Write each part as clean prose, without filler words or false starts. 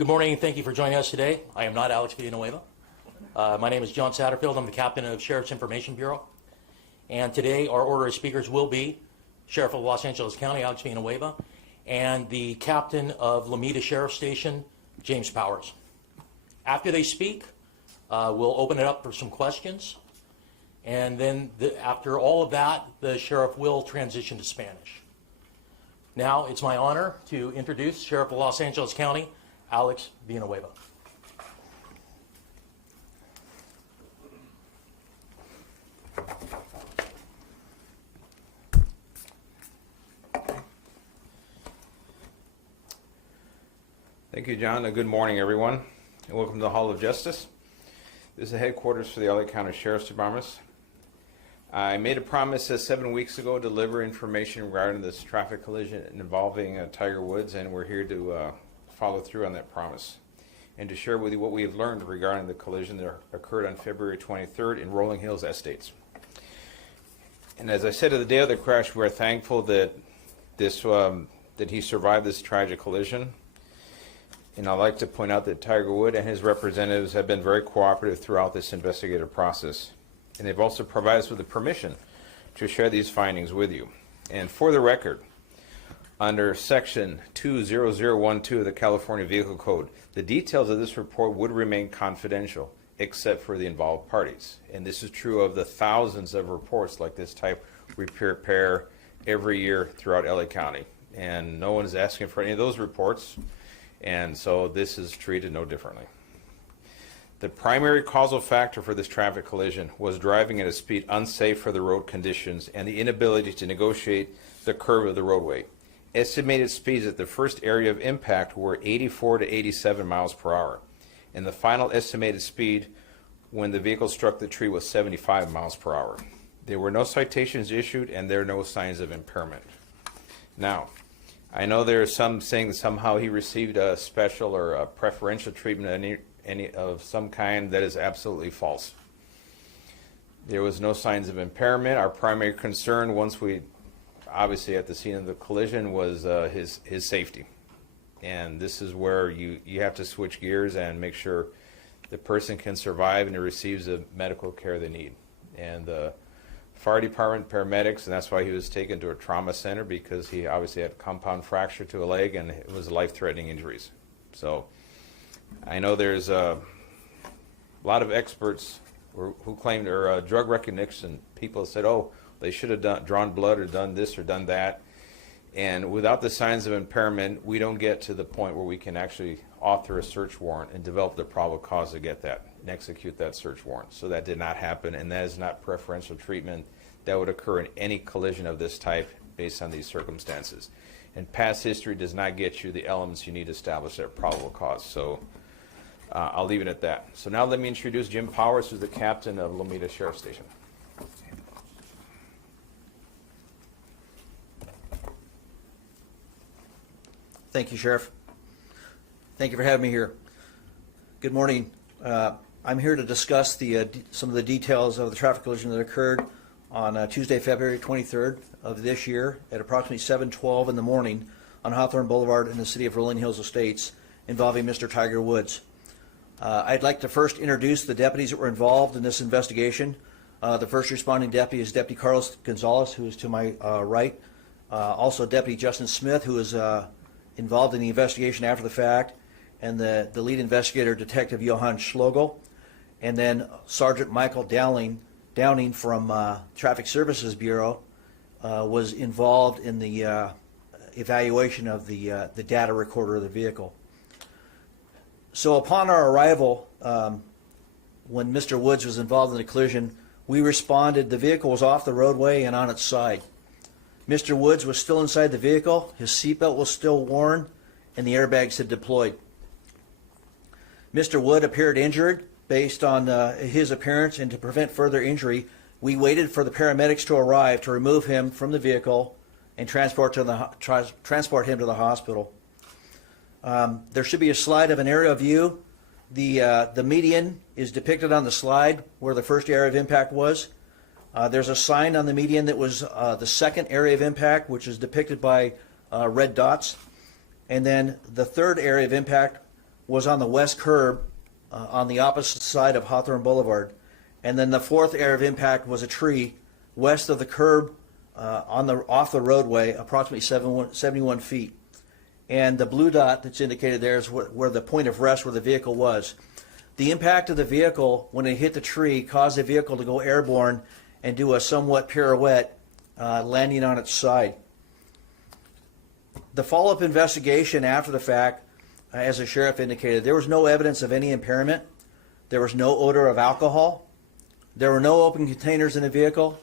Good morning, and thank you for joining us today. I am not Alex Villanueva. My name is John Satterfield. I'm the captain of Sheriff's Information Bureau. And today our order of speakers will be Sheriff of Los Angeles County, Alex Villanueva, and the captain of Lomita Sheriff Station, James Powers. After they speak, we'll open it up for some questions. And then after all of that, the sheriff will transition to Spanish. Now it's my honor to introduce Sheriff of Los Angeles County, Alex Villanueva. Thank you, John. Good morning, everyone, and welcome to the Hall of Justice. This is the headquarters for the LA County Sheriff's Department. I made a promise 7 weeks ago to deliver information regarding this traffic collision involving Tiger Woods, and we're here to follow through on that promise and to share with you what we have learned regarding the collision that occurred on February 23rd in Rolling Hills Estates. And as I said at the day of the crash, we're thankful that that he survived this tragic collision. And I'd like to point out that Tiger Woods and his representatives have been very cooperative throughout this investigative process. And they've also provided us with the permission to share these findings with you. And for the record, under Section 20012 of the California Vehicle Code, the details of this report would remain confidential except for the involved parties. And this is true of the thousands of reports like this type we prepare every year throughout LA County. And no one is asking for any of those reports, and so this is treated no differently. The primary causal factor for this traffic collision was driving at a speed unsafe for the road conditions and the inability to negotiate the curve of the roadway. Estimated speeds at the first area of impact were 84 to 87 miles per hour, and the final estimated speed when the vehicle struck the tree was 75 miles per hour. There were no citations issued, and there are no signs of impairment. Now, I know there are some saying that somehow he received a special or a preferential treatment any of some kind. That is absolutely false. There was no signs of impairment. Our primary concern, once we obviously at the scene of the collision, was his safety. And this is where you have to switch gears and make sure the person can survive and receives the medical care they need. And the fire department, paramedics, and that's why he was taken to a trauma center, because he obviously had a compound fracture to a leg and it was life-threatening injuries. So I know there's a lot of experts who claimed, or drug recognition people said, oh, they should have drawn blood or done this or done that. And without the signs of impairment, we don't get to the point where we can actually author a search warrant and develop the probable cause to get that and execute that search warrant. So that did not happen, and that is not preferential treatment that would occur in any collision of this type based on these circumstances. And past history does not get you the elements you need to establish that probable cause. So I'll leave it at that. So now let me introduce Jim Powers, who's the captain of Lomita Sheriff Station. Thank you, Sheriff. Thank you for having me here. Good morning. I'm here to discuss some of the details of the traffic collision that occurred on Tuesday, February 23rd of this year at approximately 7:12 in the morning on Hawthorne Boulevard in the city of Rolling Hills Estates, involving Mr. Tiger Woods. I'd like to first introduce the deputies that were involved in this investigation. The first responding deputy is Deputy Carlos Gonzalez, who is to my right. Also Deputy Justin Smith, who is involved in the investigation after the fact, and the lead investigator, Detective Johann Schlogel, and then Sergeant Michael Downing from Traffic Services Bureau was involved in the evaluation of the data recorder of the vehicle. So upon our arrival, when Mr. Woods was involved in the collision, we responded. The vehicle was off the roadway and on its side. Mr. Woods was still inside the vehicle, his seatbelt was still worn, and the airbags had deployed. Mr. Wood appeared injured. Based on his appearance, and to prevent further injury, we waited for the paramedics to arrive to remove him from the vehicle and transport him to the hospital. There should be a slide of an aerial view. The median is depicted on the slide where the first area of impact was. There's a sign on the median that was the second area of impact, which is depicted by red dots. And then the third area of impact was on the west curb on the opposite side of Hawthorne Boulevard. And then the fourth area of impact was a tree west of the curb off the roadway, approximately 71 feet. And the blue dot that's indicated there is where the point of rest where the vehicle was. The impact of the vehicle when it hit the tree caused the vehicle to go airborne and do a somewhat pirouette, landing on its side. The follow-up investigation after the fact, as the sheriff indicated, there was no evidence of any impairment. There was no odor of alcohol. There were no open containers in the vehicle.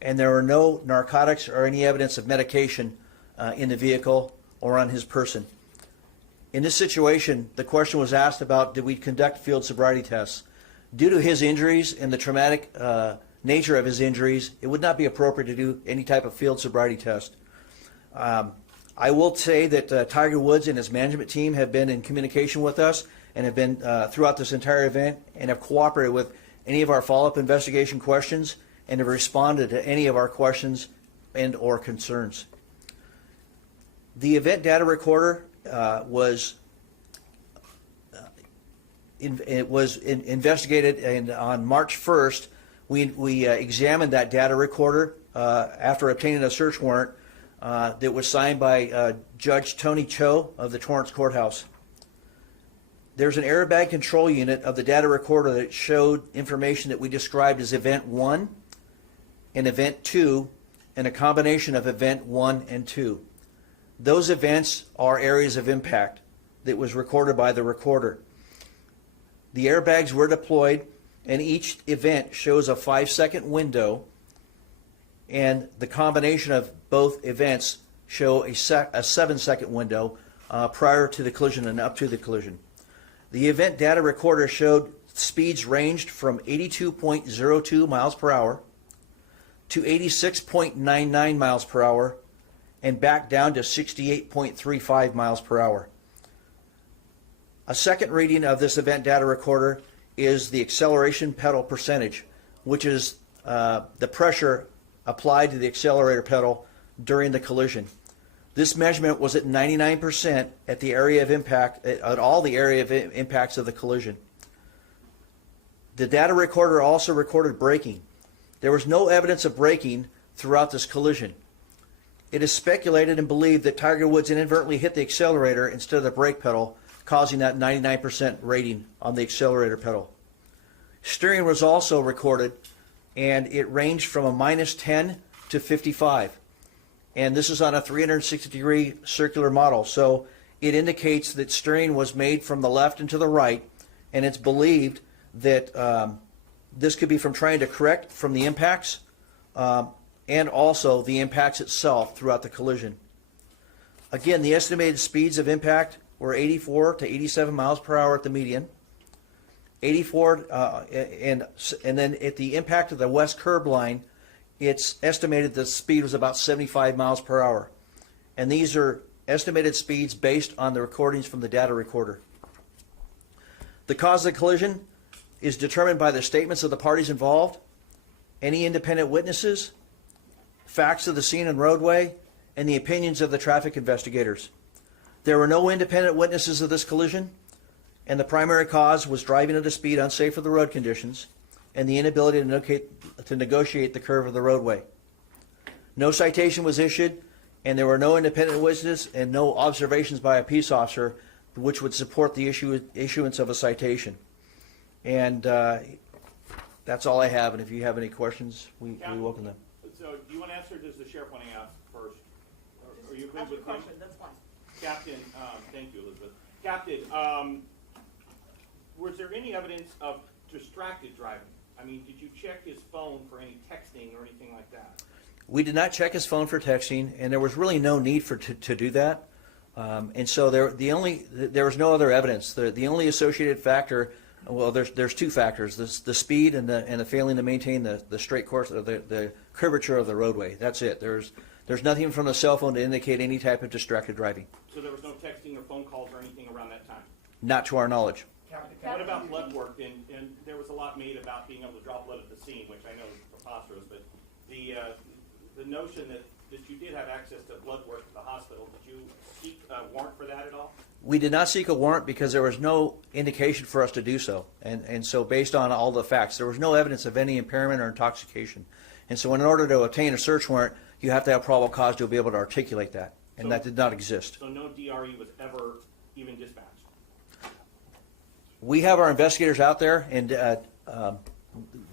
And there were no narcotics or any evidence of medication in the vehicle or on his person. In this situation, the question was asked about, did we conduct field sobriety tests? Due to his injuries and the traumatic nature of his injuries, it would not be appropriate to do any type of field sobriety test. I will say that Tiger Woods and his management team have been in communication with us and have been throughout this entire event and have cooperated with any of our follow-up investigation questions and have responded to any of our questions and or concerns. The event data recorder was investigated, and on March 1st, we examined that data recorder after obtaining a search warrant that was signed by Judge Tony Cho of the Torrance Courthouse. There's an airbag control unit of the data recorder that showed information that we described as Event 1 and Event 2, and a combination of Event 1 and 2. Those events are areas of impact that was recorded by the recorder. The airbags were deployed, and each event shows a 5-second window, and the combination of both events show a 7-second window prior to the collision and up to the collision. The event data recorder showed speeds ranged from 82.02 miles per hour to 86.99 miles per hour and back down to 68.35 miles per hour. A second reading of this event data recorder is the acceleration pedal percentage, which is the pressure applied to the accelerator pedal during the collision. This measurement was at 99% at the area of impact, at all the area of impacts of the collision. The data recorder also recorded braking. There was no evidence of braking throughout this collision. It is speculated and believed that Tiger Woods inadvertently hit the accelerator instead of the brake pedal, causing that 99% rating on the accelerator pedal. Steering was also recorded, and it ranged from a -10 to 55. And this is on a 360-degree circular model. So it indicates that steering was made from the left and to the right, and it's believed that this could be from trying to correct from the impacts and also the impacts itself throughout the collision. Again, the estimated speeds of impact were 84 to 87 miles per hour at the median. 84, and then at the impact of the west curb line, it's estimated the speed was about 75 miles per hour. And these are estimated speeds based on the recordings from the data recorder. The cause of the collision is determined by the statements of the parties involved, any independent witnesses, facts of the scene and roadway, and the opinions of the traffic investigators. There were no independent witnesses of this collision, and the primary cause was driving at a speed unsafe for the road conditions and the inability to negotiate the curve of the roadway. No citation was issued, and there were no independent witnesses and no observations by a peace officer which would support the issuance of a citation. And that's all I have, and if you have any questions, we welcome them. So do you want to answer, or does the sheriff want to ask first? Are you Ask good a with him? question, that's fine. Captain, thank you, Elizabeth. Captain, was there any evidence of distracted driving? I mean, did you check his phone for any texting or anything like that? We did not check his phone for texting, and there was really no need to do that. And so there was no other evidence. The only associated factor, well, there's two factors: the speed and the failing to maintain the straight course of the curvature of the roadway. That's it. There's nothing from the cell phone to indicate any type of distracted driving. So there was no texting or phone calls or anything around that time? Not to our knowledge. What about blood work? And there was a lot made about being able to draw blood at the scene, which I know is preposterous, but the notion that you did have access to blood work at the hospital, did you seek a warrant for that at all? We did not seek a warrant because there was no indication for us to do so. And so based on all the facts, there was no evidence of any impairment or intoxication. And so in order to obtain a search warrant, you have to have probable cause to be able to articulate that. And So- that did not exist. So no DRE was ever even dispatched? We have our investigators out there, and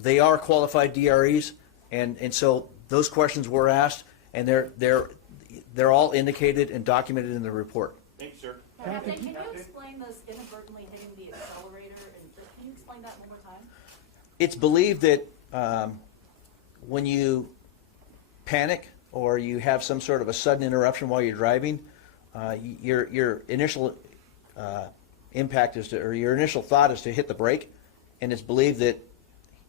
they are qualified DREs, and so those questions were asked, and they're all indicated and documented in the report. Thank you, sir. Captain, can you explain this inadvertently hitting the accelerator, and can you explain that one more time? It's believed that when you panic or you have some sort of a sudden interruption while you're driving, your initial impact is to, or your initial thought is to hit the brake, and it's believed that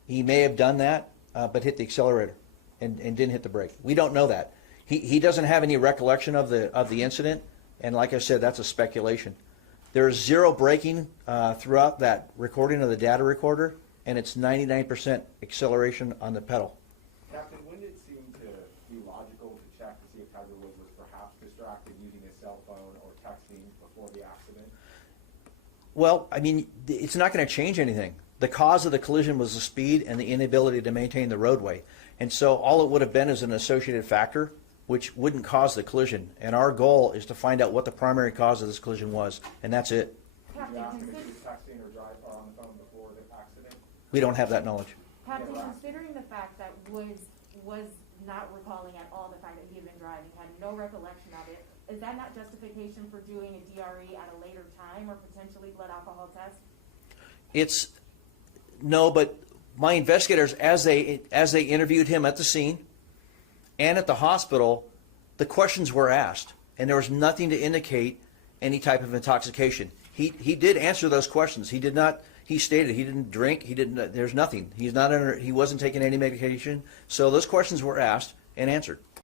he may have done that, but hit the accelerator and didn't hit the brake. We don't know that. He doesn't have any recollection of the incident, and like I said, that's a speculation. There's zero braking throughout that recording of the data recorder, and it's 99% acceleration on the pedal. Captain, wouldn't it seem to be logical to check to see if Tiger Woods was perhaps distracted using his cell phone or texting before the accident? Well, I mean, it's not going to change anything. The cause of the collision was the speed and the inability to maintain the roadway. And so all it would have been is an associated factor, which wouldn't cause the collision. And our goal is to find out what the primary cause of this collision was, and that's it. Did you ask him if he was texting or on the phone before the accident? We don't have that knowledge. Captain, considering the fact that Woods was not recalling at all the fact that he had been driving, had no recollection of it, is that not justification for doing a DRE at a later time or potentially blood alcohol test? No, but my investigators, as they interviewed him at the scene and at the hospital, the questions were asked, and there was nothing to indicate any type of intoxication. He did answer those questions. He did not. He stated he didn't drink. He didn't. There's nothing. He's not under. He wasn't taking any medication. So those questions were asked and answered.